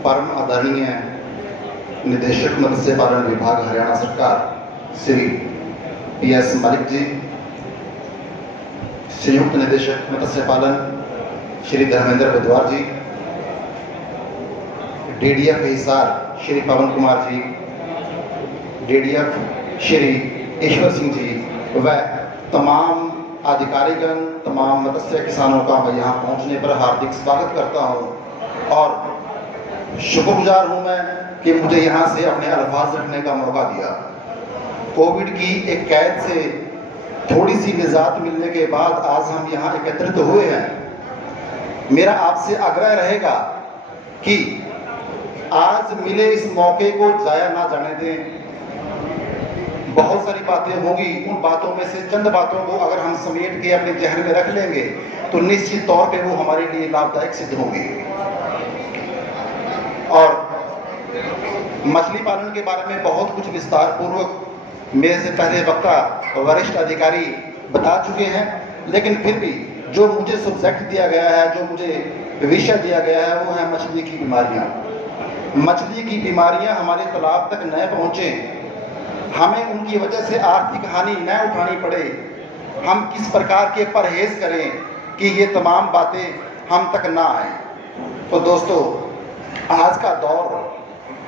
परम आदरणीय निदेशक मत्स्य पालन विभाग हरियाणा सरकार श्री PS मलिक जी, संयुक्त निदेशक मत्स्य पालन श्री धर्मेंद्र बुधवार जी, DDF हिसार श्री पवन कुमार जी, DDF श्री ईश्वर सिंह जी व तमाम अधिकारीगण, तमाम मत्स्य किसानों का मैं यहाँ पहुँचने पर हार्दिक स्वागत करता हूँ और शुक्रगुजार हूँ मैं कि मुझे यहाँ से अपने अल्फाज रखने का मौका दिया। कोविड की एक कैद से थोड़ी सी निजात मिलने के बाद आज हम यहाँ एकत्रित हुए हैं। मेरा आपसे आग्रह रहेगा कि आज मिले इस मौके को जाया ना जाने दें। बहुत सारी बातें होंगी, उन बातों में से चंद बातों को अगर हम समेट के अपने जहन में रख लेंगे तो निश्चित तौर पे वो हमारे लिए लाभदायक सिद्ध होंगी। और मछली पालन के बारे में बहुत कुछ विस्तार पूर्वक मेरे से पहले वक्ता वरिष्ठ अधिकारी बता चुके हैं, लेकिन फिर भी जो मुझे सब्जेक्ट दिया गया है, जो मुझे विषय दिया गया है, वो है मछली की बीमारियां। मछली की बीमारियां हमारे तालाब तक न पहुंचे, हमें उनकी वजह से आर्थिक हानि न उठानी पड़े, हम किस प्रकार के परहेज करें कि ये तमाम बातें हम तक ना आए। तो दोस्तों, आज का दौर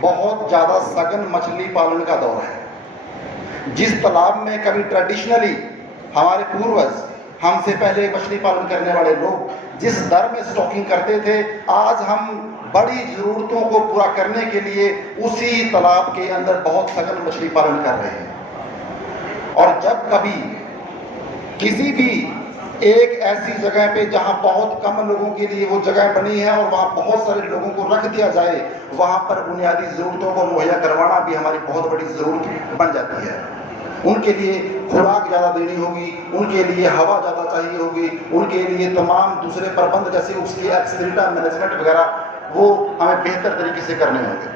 बहुत ज़्यादा सघन मछली पालन का दौर है। जिस तालाब में कभी ट्रेडिशनली हमारे पूर्वज, हमसे पहले मछली पालन करने वाले लोग जिस दर में स्टॉकिंग करते थे, आज हम बड़ी ज़रूरतों को पूरा करने के लिए उसी तालाब के अंदर बहुत सघन मछली पालन कर रहे हैं। और जब कभी किसी भी एक ऐसी जगह पे जहां बहुत कम लोगों के लिए वो जगह बनी है और वहां बहुत सारे लोगों को रख दिया जाए, वहां पर बुनियादी ज़रूरतों को मुहैया करवाना भी हमारी बहुत बड़ी ज़रूरत बन जाती है। उनके लिए खुराक ज़्यादा देनी होगी, उनके लिए हवा ज़्यादा चाहिए होगी, उनके लिए तमाम दूसरे प्रबंध जैसे उसकी एक्सक्रीटा मैनेजमेंट वगैरह वो हमें बेहतर तरीके से करने होंगे।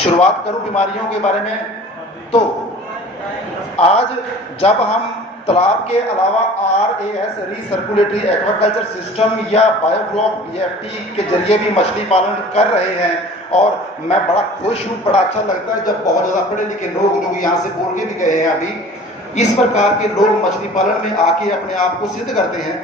शुरुआत करूं बीमारियों के बारे में, तो आज जब हम तालाब के अलावा RAS रीसर्कुलेटरी एक्वाकल्चर सिस्टम या बायोफ्लॉक BFT के जरिए भी मछली पालन कर रहे हैं, और मैं बड़ा खुश हूँ, बड़ा अच्छा लगता है जब बहुत ज़्यादा पढ़े लिखे लोग जो यहाँ से बोल के भी गए हैं अभी, इस प्रकार के लोग मछली पालन में आके अपने आप को सिद्ध करते हैं।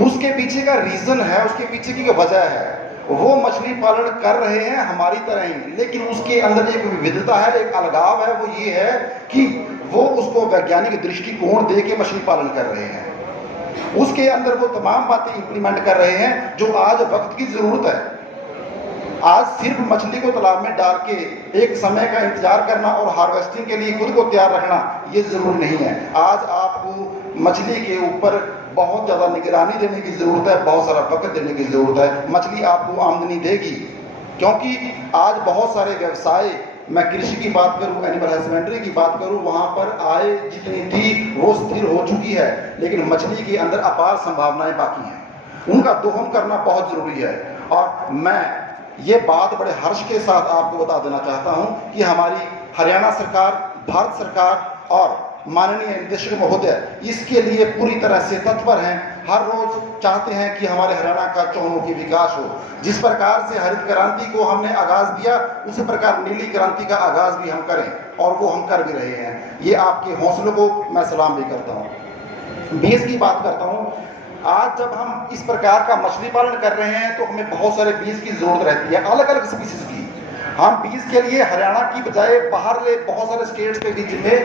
उसके पीछे का रीज़न है, उसके पीछे की वजह है, वो मछली पालन कर रहे हैं हमारी तरह ही, लेकिन उसके अंदर एक विविधता है, एक अलगाव है। वो ये है कि वो उसको वैज्ञानिक दृष्टिकोण दे के मछली पालन कर रहे हैं। उसके अंदर वो तमाम बातें इंप्लीमेंट कर रहे हैं जो आज वक्त की ज़रूरत है। आज सिर्फ मछली को तालाब में डाल के एक समय का इंतजार करना और हार्वेस्टिंग के लिए खुद को तैयार रखना ये जरूरी नहीं है। आज आपको मछली के ऊपर बहुत ज़्यादा निगरानी देने की ज़रूरत है, बहुत सारा वक्त देने की ज़रूरत है। मछली आपको आमदनी देगी, क्योंकि आज बहुत सारे व्यवसाय, मैं कृषि की बात करूं, एनिमल हस्बेंड्री की बात करूं, वहां पर आय जितनी थी वो स्थिर हो चुकी है, लेकिन मछली के अंदर अपार संभावनाएं बाकी हैं। उनका दोहन करना बहुत ज़रूरी है। और मैं ये बात बड़े हर्ष के साथ आपको बता देना चाहता हूं कि हमारी हरियाणा सरकार, भारत सरकार और माननीय निदेशक महोदय इसके लिए पूरी तरह से तत्पर हैं। हर रोज चाहते हैं कि हमारे हरियाणा का चहुमुखी विकास हो। जिस प्रकार से हरित क्रांति को हमने आगाज दिया, उसी प्रकार नीली क्रांति का आगाज भी हम करें, और वो हम कर भी रहे हैं। ये आपके हौसलों को मैं सलाम भी करता हूँ। बीज की बात करता हूँ। आज जब हम इस प्रकार का मछली पालन कर रहे हैं तो हमें बहुत सारे बीज की जरूरत रहती है, अलग अलग स्पीसीज की। हम बीज के लिए हरियाणा की बजाय बाहर ले बहुत सारे स्टेट्स पे भी जिले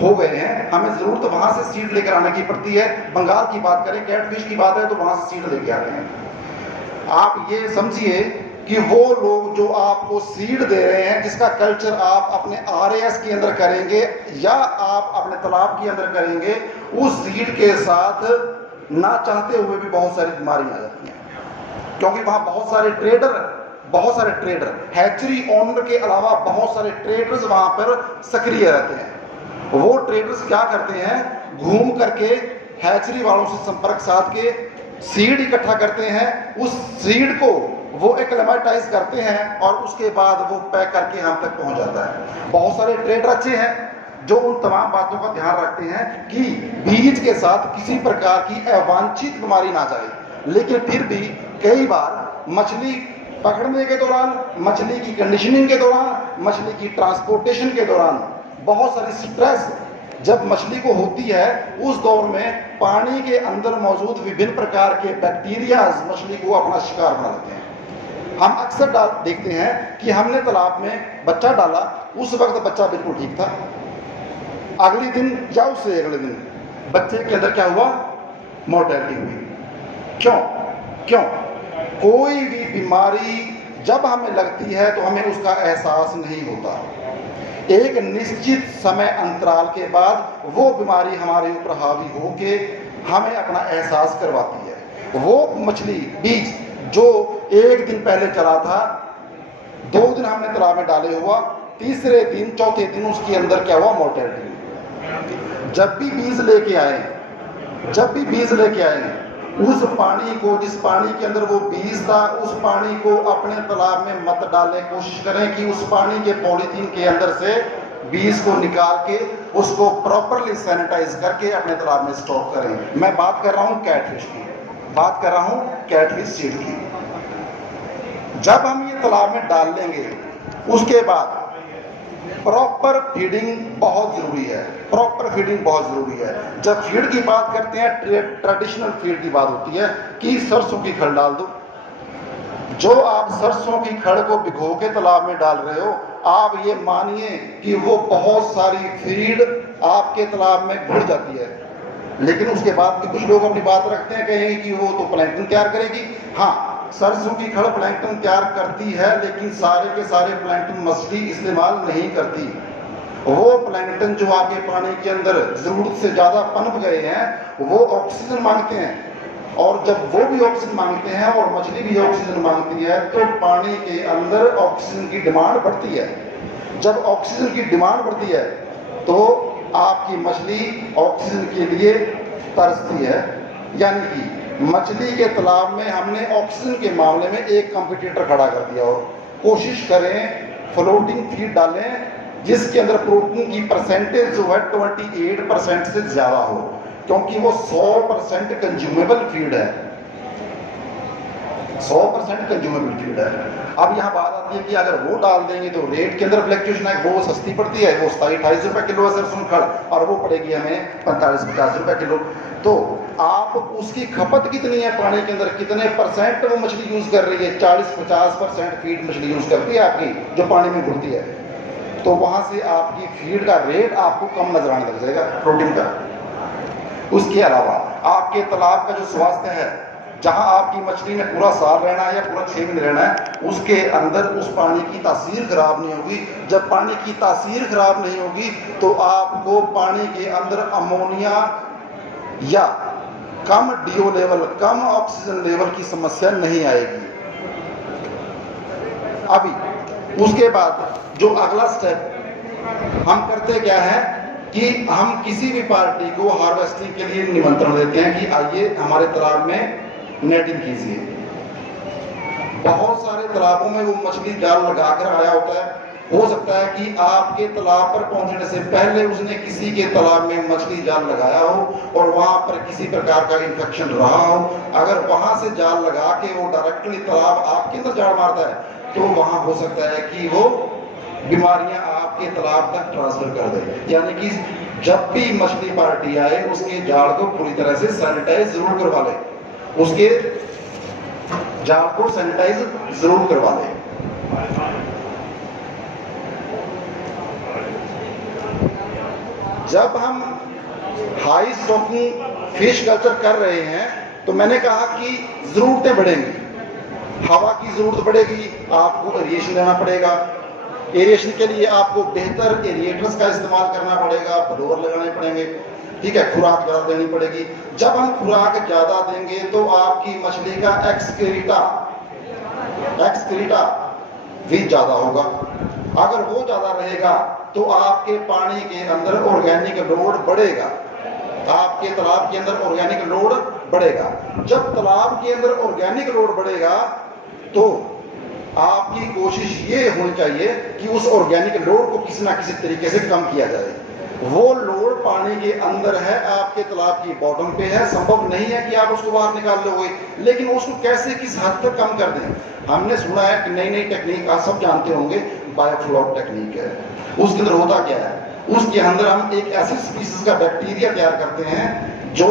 हो गए हैं, हमें जरूरत वहां से सीड लेकर आने की पड़ती है। बंगाल की बात करें, कैटफिश की बात है, तो वहां से सीड लेके आते हैं। आप ये समझिए कि वो लोग जो आपको सीड दे रहे हैं, जिसका कल्चर आप अपने RAS के अंदर करेंगे या आप अपने तालाब के अंदर करेंगे, उस सीड के साथ ना चाहते हुए भी बहुत सारी बीमारियां आ जाती हैं, क्योंकि वहां बहुत सारे ट्रेडर हैचरी ओनर के अलावा बहुत सारे ट्रेडर्स वहां पर सक्रिय रहते हैं। वो ट्रेडर्स क्या करते हैं, घूम करके हैचरी वालों से संपर्क साध के सीड इकट्ठा करते हैं, उस सीड को वो एक्लेमेटाइज करते हैं और उसके बाद वो पैक करके हम तक पहुंच जाता है। बहुत सारे ट्रेडर अच्छे हैं जो उन तमाम बातों का ध्यान रखते हैं कि बीज के साथ किसी प्रकार की अवांछित बीमारी ना जाए, लेकिन फिर भी कई बार मछली पकड़ने के दौरान, मछली की कंडीशनिंग के दौरान, मछली की ट्रांसपोर्टेशन के दौरान बहुत सारी स्ट्रेस जब मछली को होती है, उस दौर में पानी के अंदर मौजूद विभिन्न प्रकार के बैक्टीरिया मछली को अपना शिकार बना लेते हैं। हम अक्सर देखते हैं कि हमने तालाब में बच्चा डाला, उस वक्त बच्चा बिल्कुल ठीक था, अगले दिन या उससे अगले दिन बच्चे के अंदर क्या हुआ, मोर्टेलिटी हुई। क्यों? कोई भी बीमारी जब हमें लगती है तो हमें उसका एहसास नहीं होता। एक निश्चित समय अंतराल के बाद वो बीमारी हमारे ऊपर हावी होके हमें अपना एहसास करवाती है। वो मछली बीज जो एक दिन पहले चला था, 2 दिन हमने तालाब में डाले हुआ, तीसरे दिन चौथे दिन उसके अंदर क्या हुआ, मोर्टेलिटी। जब भी बीज लेके आए उस पानी को, जिस पानी के अंदर वो बीज था, उस पानी को अपने तालाब में मत डालने की कोशिश करें कि उस पानी के पॉलीथीन के अंदर से बीज को निकाल के उसको प्रॉपरली सैनिटाइज करके अपने तालाब में स्टॉक करें। मैं बात कर रहा हूँ कैटफिश की, बात कर रहा हूँ कैटफिश सीड की। जब हम ये तालाब में डाल लेंगे उसके बाद प्रॉपर फीडिंग बहुत जरूरी है, प्रॉपर फीडिंग बहुत जरूरी है। जब फीड की बात करते हैं, ट्रेडिशनल फीड की बात होती है कि सरसों की खल डाल दो। जो आप सरसों की खल को भिगो के तालाब में डाल रहे हो, आप ये मानिए कि वो बहुत सारी फीड आपके तालाब में घुल जाती है। लेकिन उसके बाद भी कुछ लोग अपनी बात रखते हैं, कहेंगे कि वो तो प्लैंकटन तैयार करेगी। हाँ, सरसों की खल प्लैंकटन तैयार करती है, लेकिन सारे के सारे प्लैंकटन मछली इस्तेमाल नहीं करती। वो प्लैंकटन जो आपके पानी के अंदर जरूरत से ज्यादा पनप गए हैं, वो ऑक्सीजन मांगते हैं, और जब वो भी ऑक्सीजन मांगते हैं और मछली भी ऑक्सीजन मांगती है, तो पानी के अंदर ऑक्सीजन की डिमांड बढ़ती है। जब ऑक्सीजन की डिमांड बढ़ती है तो आपकी मछली ऑक्सीजन के लिए तरसती है। यानी कि मछली के तालाब में हमने ऑक्सीजन के मामले में एक कंपटीटर खड़ा कर दिया। और कोशिश करें फ्लोटिंग फीड डालें जिसके अंदर प्रोटीन की परसेंटेज जो है 28% से ज्यादा हो, क्योंकि वो 100% कंज्यूमेबल फीड है, 100% कंज्यूमेबल फीड है। अब यहाँ बात आती है कि अगर वो डाल देंगे तो रेट के अंदर फ्लक्चुएशन है, वो सस्ती पड़ती है, वो 27-28 रुपए किलो है सरसों खड़, और वो पड़ेगी हमें 45-50 रुपए किलो। तो आप उसकी खपत कितनी है पानी के अंदर, कितने परसेंट वो मछली यूज कर रही है, 40-50% फीड मछली यूज करती है आपकी, जो पानी में घुलती है। तो वहां से आपकी फीड का रेट आपको कम नजर आने लग जाएगा, प्रोटीन का। उसके अलावा आपके तालाब का जो स्वास्थ्य है, जहां आपकी मछली ने पूरा साल रहना है या पूरा 6 महीने रहना है, उसके अंदर उस पानी की तासीर खराब नहीं होगी। जब पानी की तासीर खराब नहीं होगी तो आपको पानी के अंदर अमोनिया या कम डीओ लेवल, कम ऑक्सीजन लेवल की समस्या नहीं आएगी। अभी उसके बाद जो अगला स्टेप हम करते क्या है कि हम किसी भी पार्टी को हार्वेस्टिंग के लिए निमंत्रण देते हैं कि आइए हमारे तालाब में नेटिंग कीजिए। बहुत सारे तालाबों में वो मछली जाल लगाकर आया होता है। हो सकता है कि आपके तालाब पर पहुंचने से पहले उसने किसी के तालाब में मछली जाल लगाया हो और वहां पर किसी प्रकार का इन्फेक्शन रहा हो। अगर वहां से जाल लगा के वो डायरेक्टली तालाब आपके अंदर जाल मारता है तो वहां हो सकता है कि वो बीमारियां आपके तालाब तक ट्रांसफर कर दे। यानी कि जब भी मछली पार्टी आए उसके जाल को पूरी तरह से सैनिटाइज जरूर करवा ले, उसके जाल को सैनिटाइज जरूर करवा ले। जब हम हाई स्टॉकिंग फिश कल्चर कर रहे हैं तो मैंने कहा कि जरूरतें बढ़ेंगी, हवा की जरूरत बढ़ेगी, आपको एरिएशन देना पड़ेगा। एरिएशन के लिए आपको बेहतर एरिएटर्स का इस्तेमाल करना पड़ेगा, ब्लोअर लगाने पड़ेंगे, ठीक है, खुराक ज्यादा देनी पड़ेगी। जब हम खुराक ज्यादा देंगे तो आपकी मछली का एक्सक्रीटा भी ज्यादा होगा। अगर वो ज्यादा रहेगा तो आपके पानी के अंदर ऑर्गेनिक लोड बढ़ेगा, आपके तालाब के अंदर ऑर्गेनिक लोड बढ़ेगा। जब तालाब के अंदर ऑर्गेनिक लोड बढ़ेगा तो आपकी कोशिश ये होनी चाहिए कि उस ऑर्गेनिक लोड को किसी ना किसी तरीके से कम किया जाए। वो लोड पानी के अंदर है, आपके तालाब की बॉटम पे है, संभव नहीं है कि आप उसको बाहर निकाल लोगे, लेकिन उसको कैसे किस हद तक कम कर दें। हमने सुना है कि नई नई टेक्निक, आप सब जानते होंगे, बायोफ्लॉक टेक्निक है। उसके अंदर होता क्या है, उसके अंदर हम एक ऐसी स्पीसीज का बैक्टीरिया तैयार करते हैं जो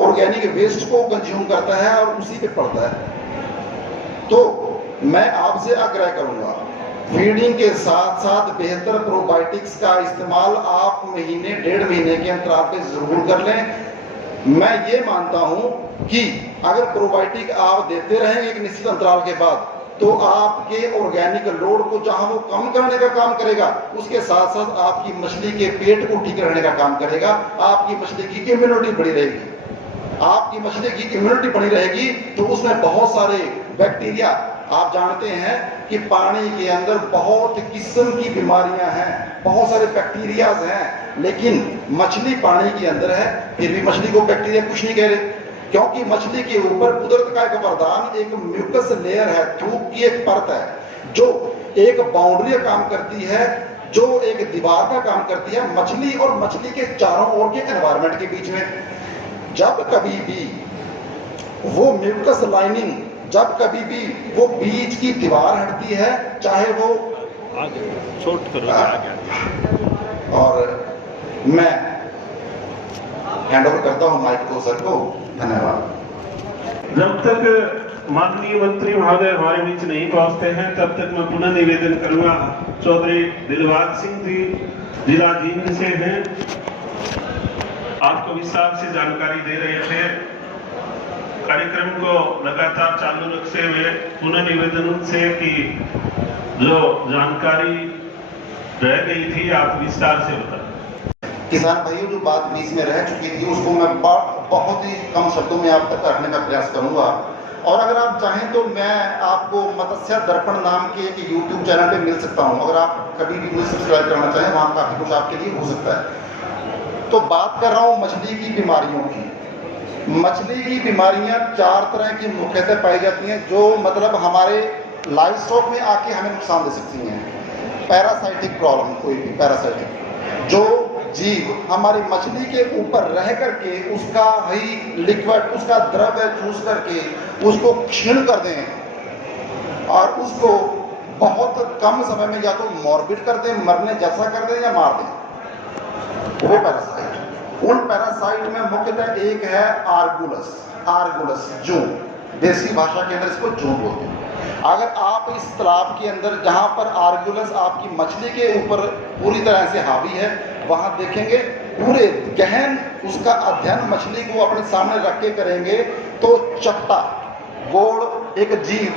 ऑर्गेनिक वेस्ट को कंज्यूम करता है और उसी पे पड़ता है। तो मैं आपसे आग्रह करूंगा, फीडिंग के साथ साथ बेहतर प्रोबायोटिक्स का इस्तेमाल आप महीने 1.5 महीने के अंतराल पे जरूर कर लें। मैं ये मानता हूं कि अगर प्रोबायोटिक आप देते रहेंगे एक निश्चित अंतराल के बाद, तो आपके ऑर्गेनिक लोड को जहां वो कम करने का काम करेगा, उसके साथ साथ आपकी मछली के पेट को ठीक रहने का काम करेगा। आपकी मछली की इम्यूनिटी बढ़ी रहेगी। आपकी मछली की इम्यूनिटी बनी रहेगी तो उसमें बहुत सारे बैक्टीरिया, आप जानते हैं कि पानी के अंदर बहुत किस्म की बीमारियां हैं, बहुत सारे बैक्टीरियाज हैं, लेकिन मछली पानी के अंदर है, फिर भी मछली को बैक्टीरिया कुछ नहीं कह रहे, क्योंकि मछली के ऊपर कुदरत का एक वरदान, एक म्यूकस लेयर है, थूक की एक परत है, जो एक बाउंड्री का काम करती है, जो एक दीवार का काम करती है मछली और मछली के चारों ओर के एनवायरमेंट के बीच में। जब कभी भी वो म्यूकस लाइनिंग, जब कभी भी वो बीच की दीवार हटती है, चाहे वो और मैं हैंड ओवर करता हूं माइक को सर को। धन्यवाद। जब तक माननीय मंत्री महोदय हमारे बीच नहीं पहुंचते हैं, तब तक मैं पुनः निवेदन करूंगा। चौधरी दिलबाग सिंह जी जिला जींद से हैं, आपको विस्तार से जानकारी दे रहे थे। कार्यक्रम को लगातार चालू रखते हुए पुनः निवेदन से कि जो जानकारी रह गई थी आप विस्तार से बताएं। किसान भाइयों, जो बात बीच में रह चुकी थी उसको मैं बहुत ही कम शब्दों में आप तक रखने का प्रयास करूंगा। और अगर आप चाहें तो मैं आपको मत्स्य दर्पण नाम के एक यूट्यूब चैनल पे मिल सकता हूं, अगर आप कभी भी मुझे सब्सक्राइब करना चाहें, वहां काफी कुछ आपके लिए हो सकता है। तो बात कर रहा हूं मछली की बीमारियों की। मछली की बीमारियां 4 तरह की मुख्यतः पाई जाती हैं, जो मतलब हमारे लाइफ स्टॉक में आके हमें नुकसान दे सकती हैं। पैरासाइटिक प्रॉब्लम, कोई भी पैरासाइटिक, जो जीव हमारी मछली के ऊपर रह करके उसका ही लिक्विड, उसका द्रव्य चूस करके उसको क्षीण कर दें और उसको बहुत कम समय में या तो मॉर्बिड कर दें, मरने जैसा कर दें या मार दें, वो पैरासाइट। उन पैरासाइट में मुख्यतः एक है आर्गुलस, जूं, देसी भाषा के अंदर इसको जूं बोलते हैं। अगर आप इस तालाब के अंदर जहां पर आर्गुलस आपकी मछली के ऊपर पूरी तरह से हावी है, वहां देखेंगे पूरे गहन उसका अध्ययन मछली को अपने सामने रख के करेंगे, तो चपटा गोड़ एक जीव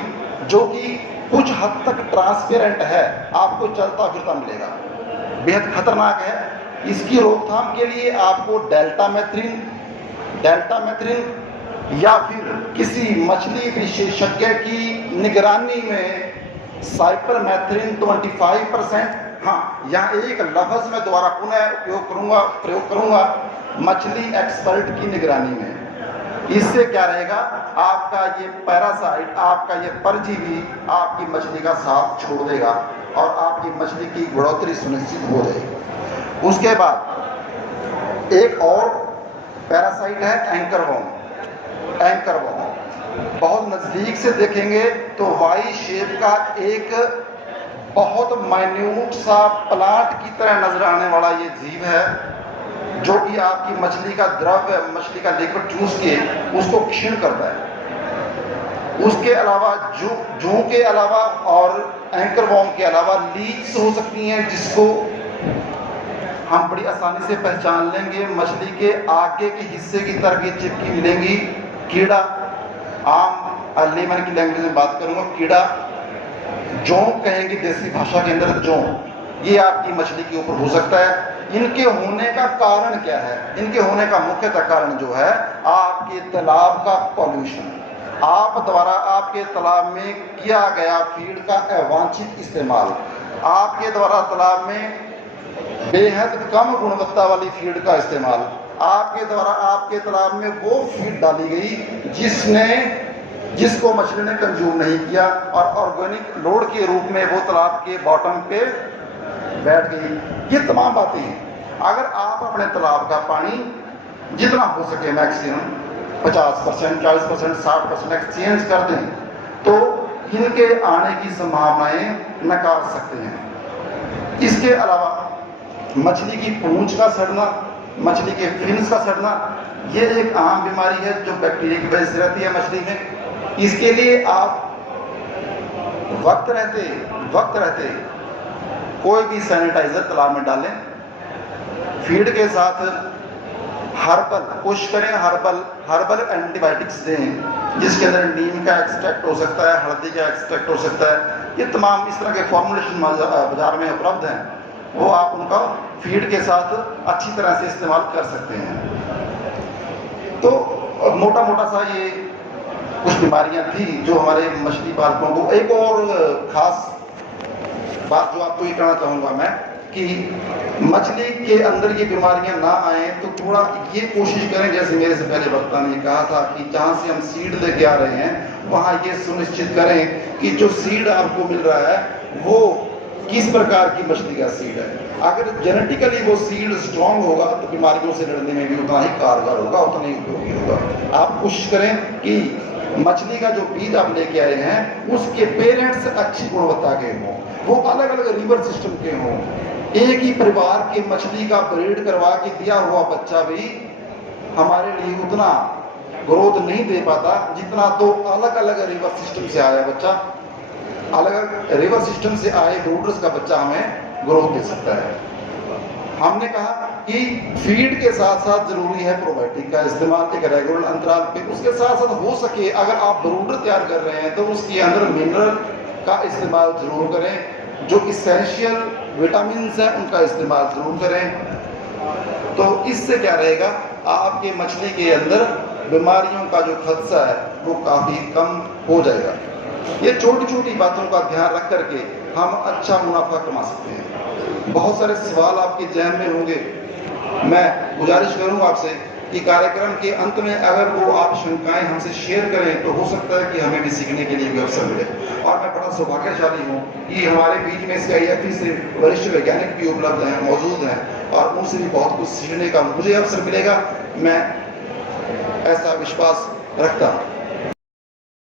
जो कि कुछ हद तक ट्रांसपेरेंट है, आपको चलता फिरता मिलेगा, बेहद खतरनाक है। इसकी रोकथाम के लिए आपको डेल्टामेथ्रिन या फिर किसी मछली विशेषज्ञ की निगरानी में साइपरमेथ्रिन 25%, हाँ, यहाँ एक लफ्ज मैं दोबारा पुनः प्रयोग करूंगा, मछली एक्सपर्ट की निगरानी में। इससे क्या रहेगा, आपका ये पैरासाइट, आपका ये परजीवी आपकी मछली का साथ छोड़ देगा और आपकी मछली की बढ़ोतरी सुनिश्चित हो जाएगी। उसके बाद एक और पैरासाइट है एंकर वॉर्म। बहुत नजदीक से देखेंगे तो वाई शेप का एक बहुत माइन्यूट सा प्लांट की तरह नजर आने वाला ये जीव है, जो कि आपकी मछली का द्रव्य, मछली का लिक्विड चूस के उसको क्षीण करता है। उसके अलावा जूं के अलावा और एंकर वॉर्म के अलावा लीच हो सकती हैं, जिसको हम बड़ी आसानी से पहचान लेंगे। मछली के आगे के हिस्से की तरफ ये चिपकी मिलेंगी। कीड़ा, आम लेमन की लैंग्वेज में बात करूंगा, कीड़ा, जोंक कहेंगे देसी भाषा के अंदर, जोंक, ये आपकी मछली के ऊपर हो सकता है। इनके होने का कारण क्या है? इनके होने का मुख्यतः कारण जो है आपके तालाब का पॉल्यूशन, आप द्वारा आपके तालाब में किया गया फीड का अवांछित इस्तेमाल, आपके द्वारा तालाब में बेहद कम गुणवत्ता वाली फीड का इस्तेमाल, आपके द्वारा आपके तालाब में वो फीड डाली गई जिसको मछली ने कंज्यूम नहीं किया और ऑर्गेनिक लोड के रूप में वो तालाब के बॉटम पे बैठ गई। ये तमाम बातें हैं। अगर आप अपने तालाब का पानी जितना हो सके मैक्सिमम 50%, 40%, 60% एक्सचेंज कर दें तो इनके आने की संभावनाएं नकार सकते हैं। इसके अलावा मछली की पूंछ का सड़ना, मछली के फिन्स का सड़ना, ये एक आम बीमारी है जो बैक्टीरिया की वजह से रहती है मछली में। इसके लिए आप वक्त रहते कोई भी सैनिटाइजर तालाब में डालें, फीड के साथ कोशिश करें हर्बल एंटीबायोटिक्स दें, जिसके अंदर नीम का एक्सट्रैक्ट हो सकता है, हल्दी का एक्सट्रैक्ट हो सकता है। ये तमाम इस तरह के फॉर्मुलेशन बाजार में उपलब्ध हैं, वो आप उनका फीड के साथ अच्छी तरह से इस्तेमाल कर सकते हैं। तो मोटा सा ये कुछ बीमारियां थी जो हमारे मछली पालकों को। एक और खास बात जो आपको ये कहना चाहूँगा मैं कि मछली के अंदर ये बीमारियां ना आए तो थोड़ा ये कोशिश करें, जैसे मेरे से पहले वक्ता ने कहा था कि जहाँ से हम सीड लेके आ रहे हैं वहाँ ये सुनिश्चित करें कि जो सीड आपको मिल रहा है वो किस प्रकार की मछली का सीड है। अगर जेनेटिकली वो सीड स्ट्रांग होगा तो बीमारियों से लड़ने में भी उतना ही कारगर होगा, उतना ही उपयोगी होगा। आप कोशिश करें कि मछली का जो बीज आप लेके आए हैं उसके पेरेंट्स अच्छी गुणवत्ता के हों, वो अलग अलग रिवर सिस्टम के हों। एक ही परिवार के मछली का ब्रीड करवा के दिया हुआ बच्चा भी हमारे लिए उतना ग्रोथ नहीं दे पाता जितना तो अलग अलग रिवर सिस्टम से आया बच्चा, अलग रिवर सिस्टम से आए ब्रूडर्स का बच्चा हमें ग्रोथ दे सकता है। हमने कहा कि फीड के साथ साथ जरूरी है प्रोबायोटिक का इस्तेमाल एक रेगुलर अंतराल पे। उसके साथ साथ हो सके अगर आप ब्रूडर तैयार कर रहे हैं तो उसके अंदर मिनरल का इस्तेमाल जरूर करें, जो इसेंशियल विटामिन हैं उनका इस्तेमाल जरूर करें। तो इससे क्या रहेगा, आपके मछली के अंदर बीमारियों का जो खदशा है वो काफ़ी कम हो जाएगा। ये छोटी छोटी बातों का ध्यान रख करके हम अच्छा मुनाफा कमा सकते हैं। बहुत सारे सवाल आपके जहन में होंगे, मैं गुजारिश करूंगा आपसे कि कार्यक्रम के अंत में अगर वो आप शंकाएं हमसे शेयर करें तो हो सकता है कि हमें भी सीखने के लिए भी अवसर मिले। और मैं बड़ा सौभाग्यशाली हूँ कि हमारे बीच में CIFE से वरिष्ठ वैज्ञानिक भी उपलब्ध हैं, मौजूद हैं, और उनसे भी बहुत कुछ सीखने का मुझे अवसर मिलेगा, मैं ऐसा विश्वास रखता हूँ।